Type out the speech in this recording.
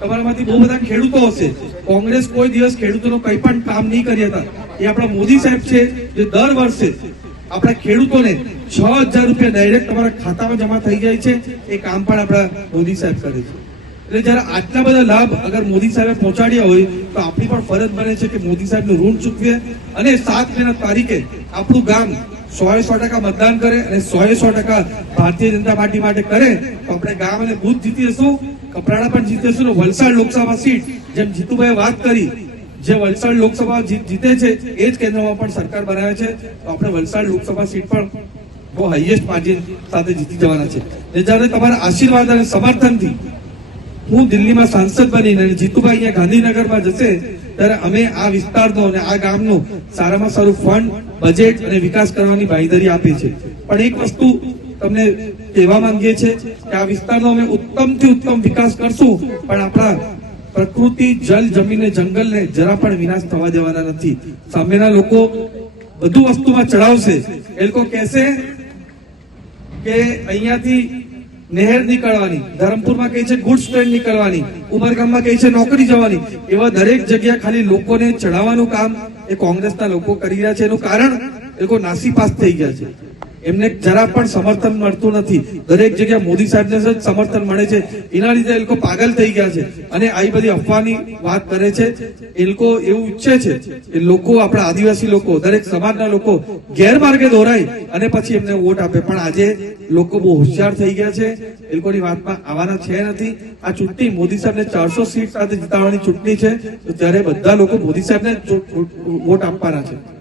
તમારામાંથી બહુ બધા ખેડૂતો હશે. કોંગ્રેસ કોઈ દિવસ ખેડૂતોનો કંઈ પણ કામ નહીં કરી હતા. એ આપણા મોદી સાહેબ છે, જે દર વર્ષે આપણા ખેડૂતોને છ હજાર રૂપિયા ડાયરેક્ટ તમારા ખાતામાં જમા થઈ જાય છે. એ કામ પણ આપણા મોદી સાહેબ કરે છે. એટલે જયારે આટલા બધા લાભ અગર મોદી સાહેબે પહોંચાડ્યા હોય, તો આપણી પણ ફરજ બને છે કે મોદી સાહેબનું ઋણ ચૂકવીએ અને સાત મેના તારીખે આપણું ગામ સો એ સો ટકા મતદાન કરે અને સો એ સો ટકા ભારતીય જનતા પાર્ટી માટે કરે, તો આપણે ગામ અને બુથ જીતી જશું કપરાડા પણ જીતી જશું વલસાડ લોકસભા સીટ. જેમ જીતુભાઈ વાત કરી, જે વલસાડ લોકસભા જીતે છે, એ જ કેન્દ્રમાં પણ સરકાર બનાવે છે, તો આપણે વલસાડ લોકસભા સીટ પણ બહુ હાઈએસ્ટ માર્જિન સાથે જીતી જવાના છે. જ્યારે તમારા આશીર્વાદ અને સમર્થનથી હું દિલ્હીમાં સાંસદ બનીને અને જીતુભાઈ અહીંયા ગાંધીનગરમાં જશે, ત્યારે અમે આ વિસ્તારનો અને આ ગામનો સારામાં સારું ફંડ બજેટ અને વિકાસ કરવાની બાંયધરી આપી છે. પણ એક વસ્તુ તમને કહેવા માંગીએ છીએ કે આ વિસ્તારનો અમે ઉત્તમથી ઉત્તમ વિકાસ કરશું, પણ આપણા પ્રકૃતિ, જલ, જમીન જંગલને જરા પણ વિનાશ થવા દેવાના નથી. સામેના લોકો બધું વસ્તુમાં ચડાવશે એ લોકો કહેશે કે અહીંયાથી નહેર નીકળવાની, ધરમપુરમાં કહે છે ગુડ્સ ટ્રેન નીકળવાની, ઉમરગામમાં કહે છે નોકરી જવાની, એવા દરેક જગ્યા ખાલી લોકોને ચડાવવાનું કામ એ કોંગ્રેસના લોકો કરી રહ્યા છે. એનું કારણ એ લોકો નાસીપાસ થઈ ગયા છે. એમને જરા પણ સમર્થન મળતું નથી. દરેક જગ્યા મોદી સાહેબને જ સમર્થન મળે છે. એના લીધે એ લોકો પાગલ થઈ ગયા છે. અને આવી બધી અફવાની વાત કરે છે. એ લોકો એવું ઈચ્છે છે કે લોકો, આપણા આદિવાસી લોકો, દરેક સમાજના લોકો ગેરમાર્ગે દોરાય અને પછી એમને વોટ આપે. પણ આજે લોકો બહુ હોશિયાર થઈ ગયા છે. એ લોકોની વાતમાં આવવાના છે નથી. આ ચૂંટણી મોદી સાહેબને ચારસો સીટ સાથે જીતાડવાની ચૂંટણી છે. ત્યારે બધા લોકો મોદી સાહેબને વોટ આપવાના છે.